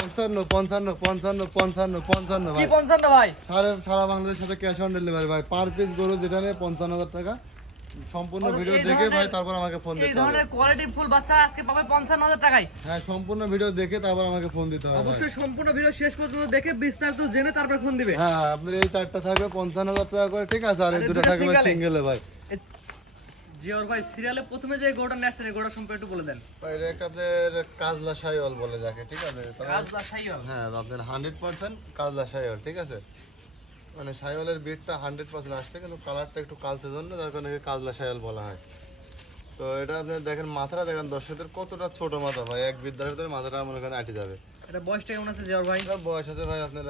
পঞ্চান্ন পঞ্চান্ন পঞ্চান্ন পঞ্চান্ন পঞ্চান্ন ভাই। পঞ্চান্ন ভাই? সারা সারা বাংলাদেশের সাথে ক্যাশ অন ডেলিভারি ভাই। পার পিস গরু যেটা নেই পঞ্চান্ন হাজার টাকা। সম্পূর্ণ ভিডিও দেখে ভাই তারপর আমাকে ফোন দিতে হবে। ধরনের কোয়ালিটি ফুল বাচ্চা আজকে পাবে পঞ্চান্ন হাজার টাকায়। হ্যাঁ সম্পূর্ণ ভিডিও দেখে তারপর আমাকে ফোন দিতে হবে অবশ্যই সম্পূর্ণ ভিডিও শেষ পর্যন্ত দেখে বিস্তারিত জেনে তারপর ফোন দিবে। হ্যাঁ আপনার এই চারটা থাকবে পঞ্চান্ন হাজার টাকা করে। ঠিক আছে আর এই দুটো দুটো থাকবে? সিঙ্গেলে ভাই। জিওর ভাই সিরিয়ালে প্রথমে যে গোটা আসছেন এই গোটা সম্পর্কে একটু বলে দেন। ভাই, এটা একটা আপনার কাজলা সাইওয়াল বলে যাকে ঠিক আছে? কাজলা সাইওয়াল হ্যাঁ আপনার হান্ড্রেড পার্সেন্ট কাজলা সাইওয়াল ঠিক আছে? মানে সাইওয়ালের বিটটা হান্ড্রেড পার্সেন্ট আসছে কিন্তু কালারটা একটু কালচে জন্য যার কারণে কাজলা সাইওয়াল বলা হয়। তো এটা আপনি দেখেন মাথাটা দেখেন দর্শকদের কতটা ছোট মাথা ভাই। এক বিদ্যার ভিতরে মাথাটা মনে করেন আটি যাবে। এটা বয়সটা কেমন আছে জিওর ভাই? বয়স আছে ভাই আপনার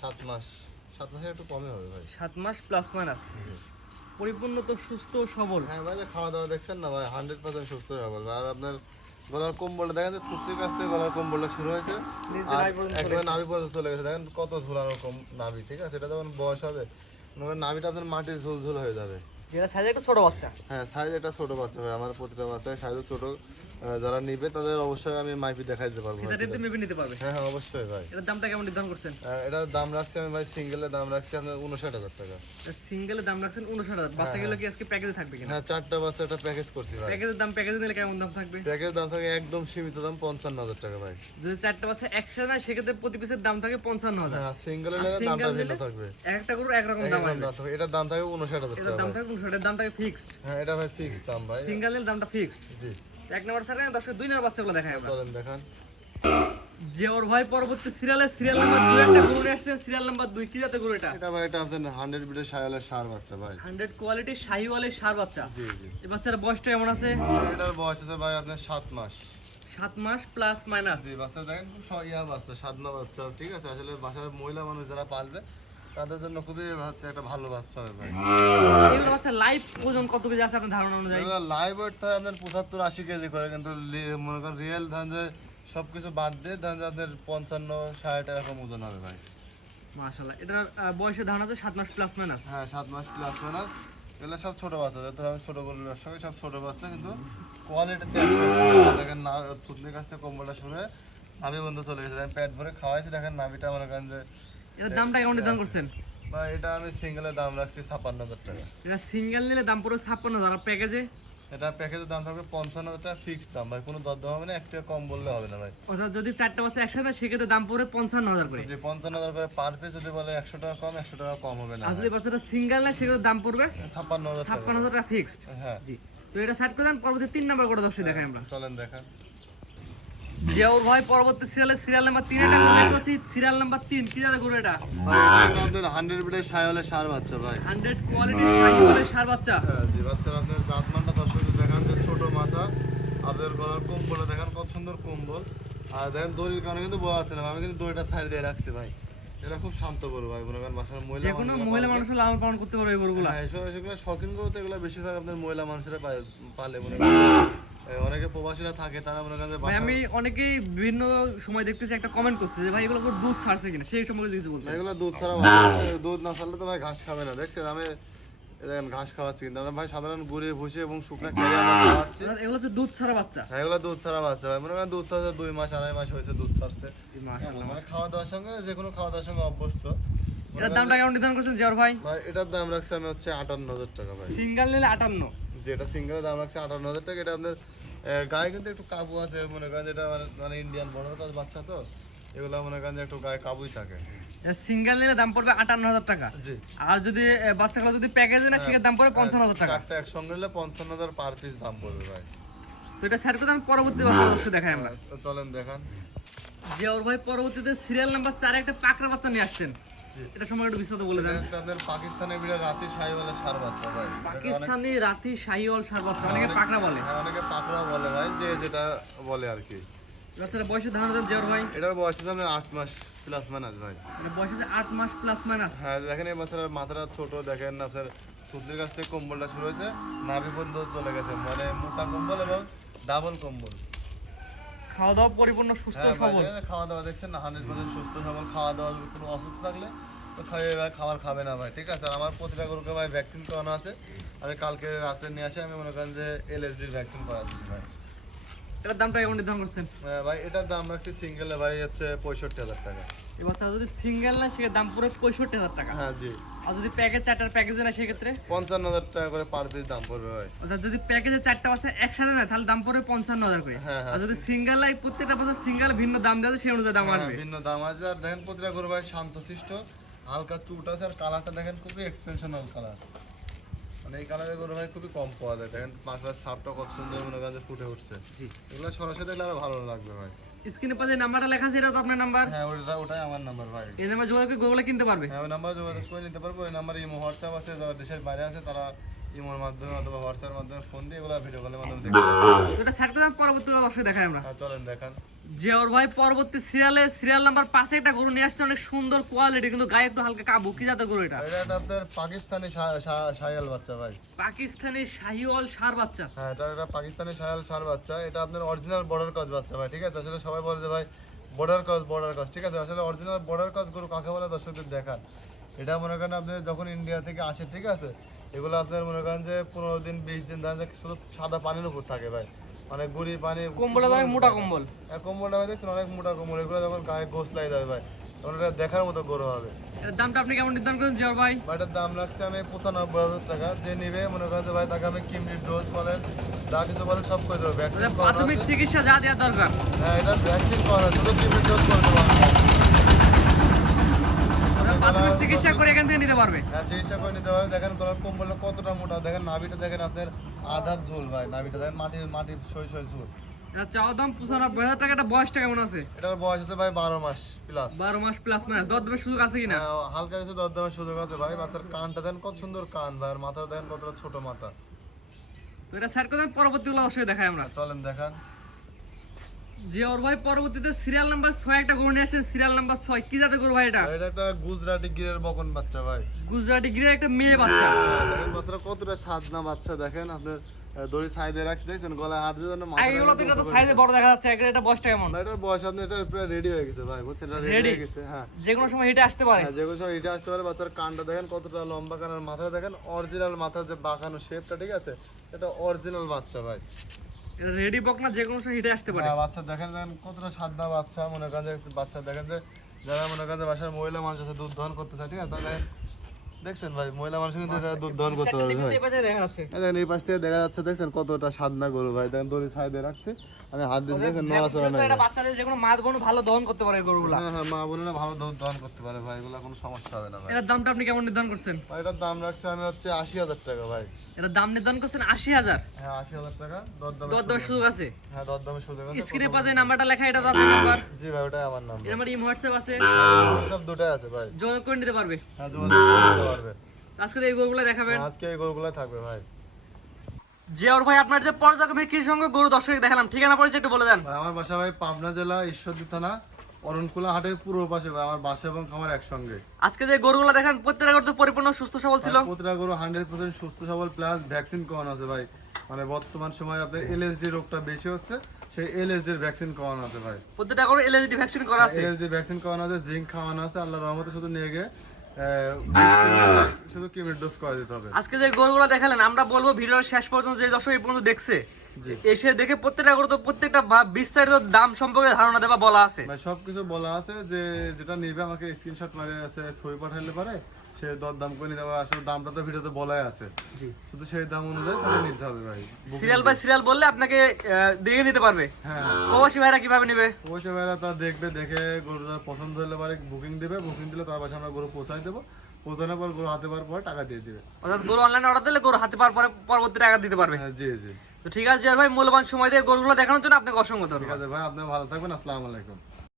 সাত মাস। সাত মাসের একটু কমে হবে ভাই। সাত মাস প্লাস মাইনাস পরিপূর্ণ তো সুস্থ সবল। হ্যাঁ ভাই যে খাওয়া দাওয়া দেখছেন না ভাই হান্ড্রেড পার্সেন্ট সুস্থ সবল। আর আপনার গলার কম্বলটা দেখেন যে কাছ থেকে গলার কম্বলটা শুরু হয়েছে। একবার নাভি পর্যন্ত চলে গেছে। দেখেন কত ঝোলার কম নাভি ঠিক আছে? এটা যখন বয়স হবে নাবিটা নাভিটা আপনার মাটির ঝুল ঝুল হয়ে যাবে। যেটা সাইজে একটু ছোট বাচ্চা। হ্যাঁ সাইজ একটা ছোট বাচ্চা ভাই আমার প্রতিটা বাচ্চায় সাইজও ছোট। যারা নিবে তাদের অবশ্যই আমি মাইপি দেখাই দিতে পারব এটা রেটে মেপে নিতে পারবে। হ্যাঁ হ্যাঁ অবশ্যই ভাই। এটার দামটা কেমন নির্ধারণ করছেন? এটার দাম রাখছি আমি ভাই সিঙ্গেলের দাম রাখছি আপনার উনষাট হাজার টাকা। সিঙ্গেলের দাম রাখছেন উনষাট হাজার। বাচ্চাগুলো কি আজকে প্যাকেজে থাকবে কিনা? হ্যাঁ চারটা বাচ্চা একটা প্যাকেজ করছি ভাই। প্যাকেজের দাম প্যাকেজে নিলে কেমন দাম থাকবে? প্যাকেজ দাম থাকে একদম সীমিত দাম পঞ্চান্ন হাজার টাকা ভাই। যদি চারটা বাচ্চা একসাথে নেয় সেক্ষেত্রে প্রতি পিসের দাম থাকে পঞ্চান্ন হাজার। হ্যাঁ সিঙ্গেলের দামটা ভিন্ন থাকবে। একটা গরুর একরকম দাম একদম দাম থাকবে এটার দাম থাকে উনষাট হাজার টাকা দাম থাকে উনষাট এর দাম থাকে ফিক্সড হ্যাঁ এটা ভাই ফিক্স দাম ভাই। সিঙ্গেল নিলে দামটা ফিক্সড জি। এক নম্বর স্যার দশ দুই নম্বর বাচ্চাগুলো দেখায় আমরা। চলেন দেখান। যে ওর ভাই পরবর্তী সিরিয়ালে সিরিয়াল নাম্বার দুই একটা গরু আসছেন সিরিয়াল নাম্বার দুই কি জাতের গরু এটা? এটা ভাই এটা আপনার হান্ড্রেড বিটের সায়ালের সার বাচ্চা ভাই। হান্ড্রেড কোয়ালিটি শাহিওয়ালের সার বাচ্চা। জি জি। এই বাচ্চার বয়সটা এমন আছে? এটার বয়স আছে ভাই আপনার সাত মাস। সাত মাস প্লাস মাইনাস জি বাচ্চা দেখেন খুব স- ইয়া বাচ্চা সাধনা বাচ্চা ঠিক আছে? আসলে বাসার মহিলা মানুষ যারা পালবে তাদের জন্য খুবই হচ্ছে একটা ভালো বাচ্চা হবে ভাই। এগুলো বাচ্চা লাইভ ওজন কত কেজি আছে আপনার ধারণা অনুযায়ী? লাইভ ওয়েট তো আপনার পঁচাত্তর আশি কেজি করে কিন্তু মনে করেন রিয়েল ধরেন যে সব কিছু বাদ দিয়ে আপনার পঞ্চান্ন ষাট এরকম ওজন হবে ভাই। এটার বয়সের ধারণা আছে সাত মাস প্লাস মাইনাস হ্যাঁ সাত মাস প্লাস মাইনাস এগুলো সব ছোট বাচ্চা আমি ছোট গরুর ব্যবসা করি সব ছোট বাচ্চা কিন্তু কোয়ালিটিতে দেখেন না পুতলির কাছ থেকে কম্বলটা শুনে নাভি বন্ধ চলে গেছে। পেট ভরে খাওয়াইছি দেখেন নাভিটা মনে করেন যে এটার দামটা কেমন নির্ধারণ করছেন? বা এটা আমি সিঙ্গেলের দাম রাখছি ছাপ্পান্ন হাজার টাকা। এটা সিঙ্গেল নিলে দাম পুরো ছাপ্পান্ন হাজার প্যাকেজে এটা প্যাকেজের দাম থাকবে পঞ্চান্ন হাজার টাকা ফিক্সড দাম। ভাই কোনো দরদাম হবে না এক টাকা কম বললে হবে না ভাই। অর্থাৎ যদি চারটা বাচ্চা একসাথে সেক্ষেত্রে দাম পড়ে পঞ্চান্ন হাজার করে। যে পঞ্চান্ন হাজার করে পার পিস যদি বলে একশো টাকা কম একশো টাকা কম হবে না আর যদি বাচ্চাটা সিঙ্গেল নেয় সেক্ষেত্রে দাম পড়বে ছাপ্পান্ন হাজার টাকা। ছাপ্পান্ন হাজার টাকা ফিক্সড হ্যাঁ। জি তো এটা সাইড করে দেন পরবর্তী তিন নাম্বার করে দর্শক দেখাই আমরা। চলেন দেখান। জিয়াউর ভাই পরবর্তী সিরিয়ালে সিরিয়াল নাম্বার তিন এটা করে করছি সিরিয়াল নাম্বার তিন। কি গরু এটা? আপনাদের হান্ড্রেড বিটের সায়লের সার বাচ্চা ভাই। হান্ড্রেড কোয়ালিটি শাহিওয়ালের সার বাচ্চা। হ্যাঁ, জি বাচ্চারা আপনার জাতমানটা দর্শক দেখান যে ছোট মাথা আপনাদের গলার কম্বলে দেখেন কত সুন্দর কম্বল। আর দেখেন দড়ির কারণে কিন্তু বোঝা যাচ্ছে না আমি কিন্তু দড়িটা সাইড দিয়ে রাখছি ভাই। এটা খুব শান্ত করব ভাই মনে করেন বাসার মহিলা যে কোনো মহিলা। মানুষের লালন পালন করতে পারবে এই গরুগুলা। হ্যাঁ এসব এগুলো শখিন করতে এগুলো বেশিরভাগ আপনার মহিলা মানুষেরা পালে মনে করেন। অনেকে প্রবাসীরা থাকে তারা মনে করেন ভাই আমি অনেকেই বিভিন্ন সময় দেখতেছি একটা কমেন্ট করছে যে ভাই এগুলো দুধ ছাড়ছে কিনা? সেই সম্পর্কে কিছু বলতে এগুলো দুধ ছাড়া দুধ না ছাড়লে তো ভাই ঘাস খাবে না। দেখছেন আমি দেখেন ঘাস খাওয়াচ্ছি কিন্তু। আমরা ভাই সাধারণ গুড়ি ভুষি এবং শুকনা খেয়ে আমরা খাওয়াচ্ছি। এগুলো হচ্ছে দুধ ছাড়া বাচ্চা। হ্যাঁ এগুলো দুধ ছাড়া বাচ্চা ভাই। মনে করেন দুধ ছাড়া দুই মাস আড়াই মাস হয়েছে দুধ ছাড়ছে। মাশাআল্লাহ। মানে খাওয়া দাওয়ার সঙ্গে যে কোনো খাওয়া দাওয়ার সঙ্গে অভ্যস্ত। এটার দামটা কেমন নির্ধারণ করছেন জিয়াউর ভাই? ভাই এটার দাম রাখছি আমি হচ্ছে আটান্ন হাজার টাকা ভাই। সিঙ্গেল নিলে আটান্ন। যেটা সিঙ্গেল দাম রাখছে আটান্ন হাজার টাকা এটা আপনার গায়ে কিন্তু একটু কাবু আছে মনে করেন যেটা মানে ইন্ডিয়ান বড় কাজ বাচ্চা তো এগুলো মনে করেন যে একটু গায়ে কাবুই থাকে। সিঙ্গেল নিলে দাম পড়বে আটান্ন হাজার টাকা। আর যদি বাচ্চাগুলো যদি প্যাকেজে না সেক্ষেত্রে দাম পড়বে পঞ্চান্ন হাজার টাকা। চারটা একসঙ্গে নিলে পঞ্চান্ন হাজার পার পিস দাম পড়বে ভাই। তো এটা স্যার পরবর্তী বাচ্চা অবশ্যই দেখাই আমরা। চলেন দেখান। জিয়াউর ভাই পরবর্তীতে সিরিয়াল নাম্বার চারে একটা পাকড়া বাচ্চা নিয়ে আসছেন। এটা সময় একটু বিস্তারিত বলে দেন। বিড়ে রাতে সাইওয়ালা সার বাচ্চা ভাই। পাকিস্তানি রাতি শাহিওয়াল সার বাচ্চা অনেকে পাকড়া বলে। হ্যাঁ, অনেকে পাকড়া বলে ভাই যে যেটা বলে আর কি। ধারণা দেন ভাই। এটার বয়স আছে আপনার আট মাস প্লাস মাইনাস ভাই। বয়স আছে আট মাস প্লাস মাইনাস হ্যাঁ দেখেন এই বাচ্চাটার মাথাটা ছোট দেখেন আপনার পুতলির কাছ থেকে কম্বলটা শুরু হয়েছে নাভি পর্যন্ত চলে গেছে মানে মোটা কম্বল এবং ডাবল কম্বল। খাওয়া দাওয়া পরিপূর্ণ সুস্থ হ্যাঁ সবল। খাওয়া দাওয়া দেখছেন না হান্ড্রেড পার্সেন্ট সুস্থ সবল খাওয়া দাওয়া কোনো অসুস্থ থাকলে তো খাইয়ে ভাই খাবার খাবে না ভাই ঠিক আছে? আর আমার প্রতিটা গরুকে ভাই ভ্যাকসিন করানো আছে। আমি কালকে রাত্রে নিয়ে আসে আমি মনে করেন যে এলএসডির ভ্যাকসিন করা দিচ্ছি ভাই। এটার দামটা কেমন নির্ধারণ করছেন? আহ, ভাই এটার দাম রাখছি সিঙ্গেলে ভাই হচ্ছে পঁয়ষট্টি হাজার টাকা। এই বাচ্চা যদি সিঙ্গেল না সেক্ষেত্রে দাম পুরো পঁয়ষট্টি হাজার টাকা। হ্যাঁ জি। আর যদি প্যাকেজ চারটার প্যাকেজে না সেক্ষেত্রে? পঞ্চান্ন হাজার টাকা করে পার পিস দাম পড়বে ভাই। অর্থাৎ যদি প্যাকেজে চারটা বাচ্চা একসাথে না তাহলে দাম পড়বে পঞ্চান্ন হাজার করে। হ্যাঁ, হ্যাঁ। আর যদি সিঙ্গেল লাই প্রত্যেকটা বাচ্চা সিঙ্গেল ভিন্ন দাম দেওয়া সেই অনুযায়ী দাম হ্যাঁ, আসবে। ভিন্ন দাম আসবে। আর দেখেন প্রতিটা গরু ভাই শান্তশিষ্ট হালকা চুট আছে আর কালারটা দেখেন খুবই এক্সপেনশনাল কালার মানে এই কালারের গরু ভাই খুবই কম পাওয়া যায়। দেখেন পাঁচটার সাপটা কত সুন্দর মনে করেন ফুটে উঠছে। জি। এগুলো সরাসরি আরও ভালো লাগবে ভাই। স্ক্রিনে পাশে নাম্বারটা লেখা আছে এটা তো আপনার নাম্বার? হ্যাঁ ওটা ওটাই আমার নাম্বার ভাই। এই নাম্বার যোগাযোগ করে গুগলে কিনতে পারবে? হ্যাঁ ওই নাম্বার যোগাযোগ করে নিতে পারব। ওই নাম্বারে ইমো হোয়াটসঅ্যাপ আছে যারা দেশের বাইরে আছে তারা ইমোর মাধ্যমে অথবা হোয়াটসঅ্যাপের মাধ্যমে ফোন দিয়ে এগুলো ভিডিও কলের মাধ্যমে দেখতে। এটা সেট করে পরবর্তী অবশ্যই দেখাই আমরা। হ্যাঁ চলেন দেখান। জিয়াউর ভাই পরবর্তী সিরিয়ালে সিরিয়াল নাম্বার পাশে একটা গরু নিয়ে আসছে অনেক সুন্দর কোয়ালিটি কিন্তু গায়ে একটু হালকা কাবু। কি জাতের গরু এটা? এটা আপনার পাকিস্তানি শা- শা- বাচ্চা ভাই। পাকিস্তানি শাহিওয়াল সার বাচ্চা। হ্যাঁ এটা একটা পাকিস্তানি শায়াল সার বাচ্চা। এটা আপনার অরিজিনাল বর্ডার কস বাচ্চা ভাই ঠিক আছে? আসলে সবাই বলে যে ভাই বর্ডার কস বর্ডার কস ঠিক আছে? আসলে অরিজিনাল বর্ডার কস গরু কাকে বলে দর্শকদের দেখান এটা মনে করেন আপনি যখন ইন্ডিয়া থেকে আসে ঠিক আছে? এগুলো আপনার মনে করেন যে পনেরো দিন বিশ দিন ধরেন শুধু সাদা পানির উপর থাকে ভাই। মানে গরিব পানি কম্বলটা তো অনেক মোটা কম্বল। হ্যাঁ, কম্বলটা ভাই দেখছেন অনেক মোটা কম্বল এগুলো যখন গায়ে গোস লাই যাবে ভাই। তখন এটা দেখার মতো গরু হবে। দামটা আপনি কেমন নির্ধারণ করেন জিয়াউর ভাই? বাটার দাম লাগছে আমি পঁচানব্বই হাজার টাকা। যে নিবে মনে করেন যে ভাই তাকে আমি কিমরির ডোজ বলেন যা কিছু বলেন সব করে দেবো। ভ্যাকসিন মানে প্রাথমিক চিকিৎসা যা দেওয়া দরকার। হ্যাঁ এটা ভ্যাকসিন করা শুধু কিমরির ডোজ করে দেবো। প্রাথমিক চিকিৎসা করে এখান থেকে নিতে পারবে। হ্যাঁ চিকিৎসা করে নিতে হবে দেখেন গলার কম্বলটা কতটা মোটা। দেখেন নাভিটা দেখেন আপনার আধার ঝোল ভাই নাভিটা। দেখেন মাটি মাটি সই সই ঝোল। এটা চাওয়া দাম পঁচানব্বই হাজার টাকা। এটা বয়সটা কেমন আছে? এটার বয়স ভাই বারো মাস প্লাস বারো মাস প্লাস সুযোগ আছে কিনা? হালকা কিছু দরদামের সুযোগ আছে ভাই। বাচ্চার কানটা দেন কত সুন্দর কান ভাই। আর মাথা দেন কতটা ছোট মাথা। তো এটা স্যার পরবর্তীগুলো অবশ্যই দেখাই আমরা। চলেন দেখান। জিয়াউর ভাই পরবর্তীতে সিরিয়াল নাম্বার ছয় একটা গরু নিয়ে আসেন সিরিয়াল নাম্বার ছয়। কি জাতের গরু ভাই এটা? এটা একটা গুজরাটি গিরের বকন বাচ্চা ভাই। গুজরাটি গিরে একটা মেয়ে বাচ্চা। দেখেন বাচ্চারা কতটা সাদনা বাচ্চা দেখেন আপনার দড়ি সাইডে রাখছে দেখছেন? গলায় হাত দিয়ে যেন মাথা এগুলো তো এটা তো সাইজে বড় দেখা যাচ্ছে একটা এটা বয়সটা কেমন? না, এটার বয়স আপনি এটা প্রায় রেডি হয়ে গেছে ভাই বুঝছেন? এটা রেডি হয়ে গেছে হ্যাঁ। যে কোনো সময় হেঁটে আসতে পারে। হ্যাঁ, যেগুলো সব এটা আসতে পারে বাচ্চার কানটা দেখেন কতটা লম্বা কান আর মাথা দেখেন অরিজিনাল মাথার যে বাঁকানো শেপটা ঠিক আছে? এটা অরিজিনাল বাচ্চা ভাই। এটা রেডি বক না যে কোনো সময় হিটে আসতে পারে। বাচ্চা দেখেন দেখেন কতটা সাদা বাচ্চা মনে করেন যে বাচ্চা দেখেন যে যারা মনে করেন যে বাসার মহিলা মানুষ আছে দুধ দহন করতে চায় ঠিক আছে? তাহলে দেখছেন ভাই মহিলা মানুষ কিন্তু দুধ দহন করতে পারবে ভাই। দেখা যাচ্ছে। এই দেখেন এই পাশ থেকে দেখা যাচ্ছে দেখছেন কতটা সাদনা গরু ভাই। দেখেন দড়ি সাইডে রাখছে। আমি হাত দিয়ে দেখেন নড়াচড়া নাই এটা বাচ্চাদের যে কোনো মাছ বোন ভালো দহন করতে পারে গরুগুলা। হ্যাঁ হ্যাঁ মা বোনেরা ভালো দুধ দহন করতে পারে ভাই এগুলো কোনো সমস্যা হবে না ভাই। এটার দামটা আপনি কেমন নির্ধারণ করছেন? ভাই, এটার দাম রাখছে আমি হচ্ছে আশি হাজার টাকা ভাই। এটার দাম নির্ধারণ করছেন আশি হাজার? হ্যাঁ আশি হাজার টাকা। দরদামে দর সুযোগ আছে। হ্যাঁ দরদামে সুযোগ আছে স্ক্রিনে পাশে নাম্বারটা লেখা এটা আপনার নাম্বার। জি ভাই ওটাই আমার নাম এর আমার ইম হোয়াটসঅ্যাপ আছে? সব দুটাই আছে ভাই। যোগাযোগ করে নিতে পারবে? হ্যাঁ যোগাযোগ করে নিতে পারবে। আজকে এই গরুগুলো দেখাবেন। আজকে এই গরুগুলো থাকবে ভাই। জিয়াউর ভাই আপনার যে পর্যায়ক্রমে কি সঙ্গে গরু দর্শক দেখালাম? ঠিকানা পরিচয় একটু বলে দেন। ভাই আমার বাসা ভাই পাবনা জেলা ঈশ্বরদী থানা অরণকুলা হাটের পূর্ব পাশে ভাই আমার বাসা এবং খামার একসঙ্গে। আজকে যে গরুগুলো দেখেন প্রত্যেকটা গরু তো পরিপূর্ণ সুস্থ সবল ছিল। গরু হান্ড্রেড পার্সেন্ট সুস্থ সবল প্লাস ভ্যাকসিন আছে ভাই। মানে বর্তমান সময় আপনার এলএসডি রোগটা বেশি হচ্ছে সেই এলএসডির ভ্যাকসিন করানো আছে ভাই। প্রত্যেকটা গরু এলএসডি ভ্যাকসিন করা আছে। এলএসডি ভ্যাকসিন করানো আছে জিঙ্ক খাওয়ানো আছে আল্লাহ রহমতে শুধু নিয়ে গিয়ে শুধু কিমির ডোজ করে দিতে হবে? আজকে যে গরুগুলো দেখালেন আমরা বলব ভিডিওর শেষ পর্যন্ত যে দর্শক এই পর্যন্ত দেখছে এসে দেখে প্রত্যেকটা গরু তো প্রত্যেকটা বিস্তারিত দাম সম্পর্কে ধারণা দেওয়া বলা আছে। সবকিছু বলা আছে যে যেটা নিবে আমাকে স্ক্রিনশট মারে আছে ছবি পাঠাইলে পারে। সে দর দাম করে নিতে পারে আসলে দামটা তো ভিডিওতে বলাই আছে। জি। শুধু সেই দাম অনুযায়ী তাহলে নিতে হবে ভাই। সিরিয়াল বাই সিরিয়াল বললে আপনাকে দেখে নিতে পারবে। হ্যাঁ। প্রবাসী ভাইরা কীভাবে নেবে? অবশ্যই ভাইরা তা দেখবে দেখে গরু তার পছন্দ হলে পারে বুকিং দেবে বুকিং দিলে তার পাশে আমরা গরু পৌঁছাই দেবো। পৌঁছানোর পর গরু হাতে পাওয়ার পর টাকা দিয়ে দিবে। অর্থাৎ গরু অনলাইনে অর্ডার দিলে গরু হাতে পাওয়ার পরে পরবর্তী টাকা দিতে পারবে। হ্যাঁ জি জি। তো ঠিক আছে জিয়ার ভাই মূল্যবান সময় দিয়ে গরুগুলো দেখানোর জন্য আপনাকে অসংখ্য ঠিক ধন্যবাদ। আছে ভাই আপনি ভালো থাকবেন আসসালামু আলাইকুম।